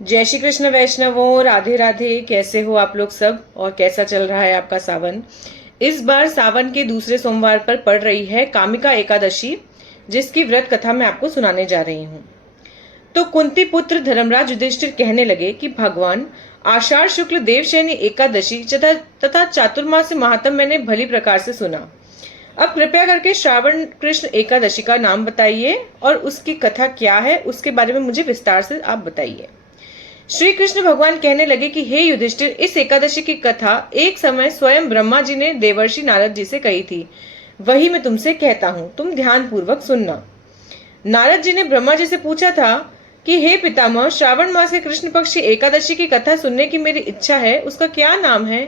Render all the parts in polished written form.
जय श्री कृष्ण वैष्णवों, राधे राधे। कैसे हो आप लोग सब और कैसा चल रहा है आपका सावन। इस बार सावन के दूसरे सोमवार पर पड़ रही है कामिका एकादशी, जिसकी व्रत कथा मैं आपको सुनाने जा रही हूँ। तो कुंती पुत्र धर्मराज युधिष्ठिर कहने लगे कि भगवान, आषाढ़ शुक्ल देवशयनी एकादशी तथा चातुर्मास महात्म मैंने भली प्रकार से सुना। अब कृपया करके श्रावण कृष्ण एकादशी का नाम बताइए और उसकी कथा क्या है, उसके बारे में मुझे विस्तार से आप बताइए। श्री कृष्ण भगवान कहने लगे कि हे युधिष्ठिर, इस एकादशी की कथा एक समय स्वयं ब्रह्मा जी ने देवर्षि नारद जी से कही थी, वही मैं तुमसे कहता हूँ, तुम ध्यान पूर्वक सुनना। नारद जी ने ब्रह्मा जी से पूछा था कि हे पितामह, श्रावण मास के कृष्ण पक्ष की एकादशी की कथा सुनने की मेरी इच्छा है, उसका क्या नाम है,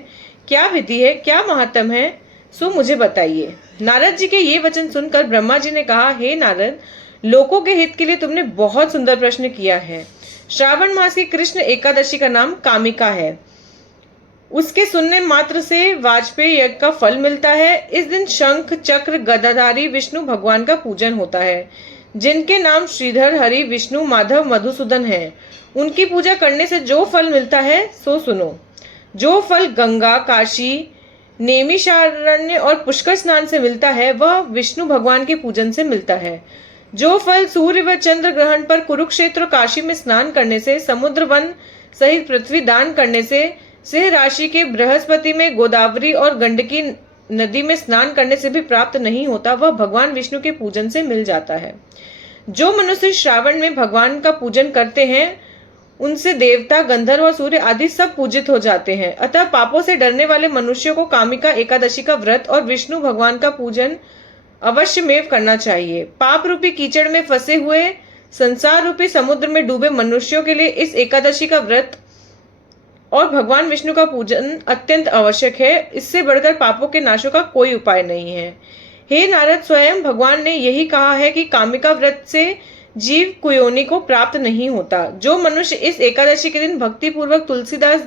क्या विधि है, क्या महात्म है, सो मुझे बताइए। नारद जी के ये वचन सुनकर ब्रह्मा जी ने कहा, हे नारद, लोकों के हित के लिए तुमने बहुत सुंदर प्रश्न किया है। श्रावण मास की कृष्ण एकादशी का नाम कामिका है। उसके सुनने मात्र से वाजपेयी यज्ञ का फल मिलता है। इस दिन शंख चक्र गदाधारी विष्णु भगवान का पूजन होता है, जिनके नाम श्रीधर, हरि, विष्णु, माधव, मधुसूदन है। उनकी पूजा करने से जो फल मिलता है सो सुनो। जो फल गंगा, काशी, नेमिषारण्य और पुष्कर स्नान से मिलता है, वह विष्णु भगवान के पूजन से मिलता है। जो फल सूर्य व चंद्र ग्रहण पर कुरुक्षेत्र और काशी में स्नान करने से, समुद्र वन सहित पृथ्वी दान करने से, सिंह राशि के बृहस्पति में, गोदावरी और गंडकी नदी में स्नान करने से भी प्राप्त नहीं होता, वह भगवान विष्णु के पूजन से मिल जाता है। जो मनुष्य श्रावण में भगवान का पूजन करते हैं, उनसे देवता, गंधर्व और सूर्य आदि सब पूजित हो जाते हैं। अतः पापों से डरने वाले मनुष्यों को कामिका एकादशी का व्रत और विष्णु भगवान का पूजन अवश्य में करना चाहिए। पाप रूपी कीचड़ में फंसे हुए, संसार रूपी समुद्र में डूबे मनुष्यों के लिए इस एकादशी का व्रत और भगवान विष्णु का पूजन अत्यंत आवश्यक है। इससे बढ़कर पापों के नाशों का कोई उपाय नहीं है। हे नारद, स्वयं भगवान ने यही कहा है कि कामिका व्रत से जीव कुयोनि को प्राप्त नहीं होता। जो मनुष्य इस एकादशी के दिन भक्ति पूर्वक तुलसीदास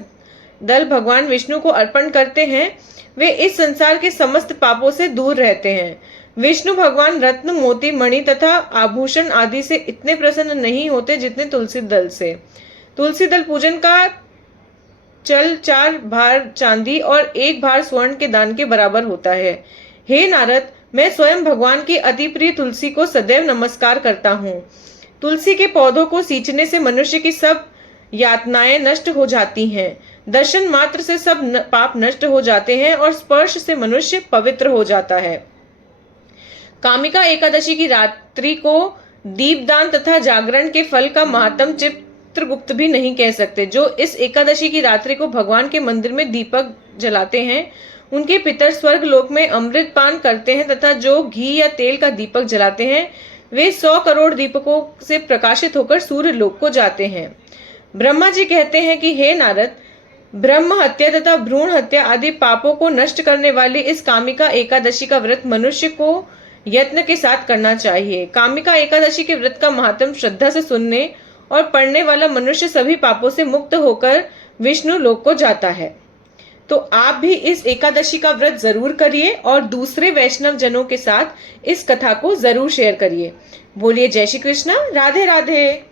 दल भगवान विष्णु को अर्पण करते हैं, वे इस संसार के समस्त पापों से दूर रहते हैं। विष्णु भगवान रत्न, मोती, मणि तथा आभूषण आदि से इतने प्रसन्न नहीं होते जितने तुलसी दल से। तुलसी दल पूजन का चल 4 भार चांदी और 1 भार स्वर्ण के दान के बराबर होता है। हे नारद, मैं स्वयं भगवान की अति प्रिय तुलसी को सदैव नमस्कार करता हूँ। तुलसी के पौधों को सींचने से मनुष्य की सब यातनाएं नष्ट हो जाती हैं। दर्शन मात्र से सब पाप नष्ट हो जाते हैं और स्पर्श से मनुष्य पवित्र हो जाता है। कामिका एकादशी की रात्रि को दीपदान तथा जागरण के फल का महात्म चित्रगुप्त भी नहीं कह सकते। जो इस एकादशी की रात्रि को भगवान के मंदिर में दीपक जलाते हैं, उनके पितर स्वर्ग लोक में अमृत पान करते हैं तथा जो घी या तेल का दीपक जलाते हैं, वे 100 करोड़ दीपकों से प्रकाशित होकर सूर्य लोक को जाते हैं। ब्रह्मा जी कहते हैं कि हे नारद, ब्रह्म हत्या तथा भ्रूण हत्या आदि पापों को नष्ट करने वाली इस कामिका एकादशी का व्रत मनुष्य को यत्न के साथ करना चाहिए। कामिका एकादशी के व्रत का महात्म श्रद्धा से सुनने और पढ़ने वाला मनुष्य सभी पापों से मुक्त होकर विष्णु लोक को जाता है। तो आप भी इस एकादशी का व्रत जरूर करिए और दूसरे वैष्णव जनों के साथ इस कथा को जरूर शेयर करिए। बोलिए जय श्री कृष्ण, राधे राधे।